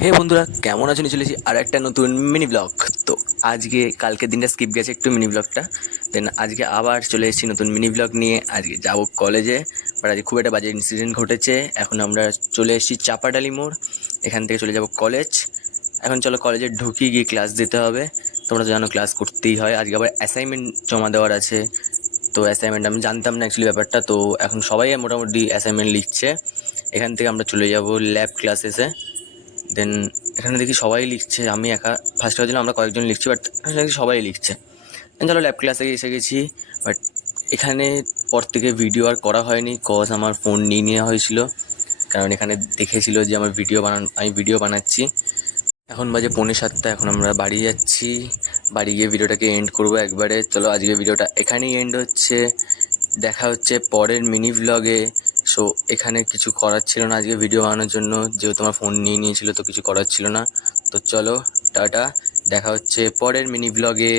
হে বন্ধুরা, কেমন আছো? নিয়ে চলেছি আর একটা নতুন মিনি ব্লগ। তো আজকে কালকের দিনটা স্কিপ গেছে একটু মিনি ব্লগটা। দেন আজকে আবার চলে এসেছি নতুন মিনি ব্লগ নিয়ে। আজকে যাবো কলেজে, বাট আজকে খুব একটা বাজে ইনসিডেন্ট ঘটেছে। এখন আমরা চলে এসেছি চাপাডালি মোড়, এখান থেকে চলে যাব কলেজ। এখন চলো কলেজে ঢুকি, গিয়ে ক্লাস দিতে হবে। তোমরা তো জানো ক্লাস করতেই হয়। আজকে আবার অ্যাসাইনমেন্ট জমা দেওয়ার আছে। তো অ্যাসাইনমেন্ট আমি জানতাম না অ্যাকচুয়ালি ব্যাপারটা, তো এখন সবাই মোটামুটি অ্যাসাইনমেন্ট লিখছে। এখান থেকে আমরা চলে যাব ল্যাব ক্লাসেসে। দেন এখানে দেখি সবাই লিখছে, আমি একা ফার্স্টে ভাবছিলাম আমরা কয়েকজন লিখছি, বাট দেখি সবাই লিখছে। চলো ল্যাব ক্লাসে এসে গেছি। বাট এখানে পর থেকে ভিডিও আর করা হয়নি, কজ আমার ফোন নিয়ে নেওয়া হয়েছিল, কারণ এখানে দেখেছিল যে আমি ভিডিও বানাচ্ছি। এখন বাজে 6:45, এখন আমরা বাড়ি যাচ্ছি। বাড়ি গিয়ে ভিডিওটাকে এন্ড করবো একবারে। চলো আজকে ভিডিওটা এখানেই এন্ড হচ্ছে, দেখা হচ্ছে পরের মিনি ভ্লগে। সো এখানে কিছু করার ছিল না আজকে ভিডিও বানানোর জন্য, যেহেতু আমার ফোন নিয়ে নিয়েছিল তো কিছু করার ছিল না। তো চলো টাটা, দেখা হচ্ছে পরের মিনি ভ্লগে।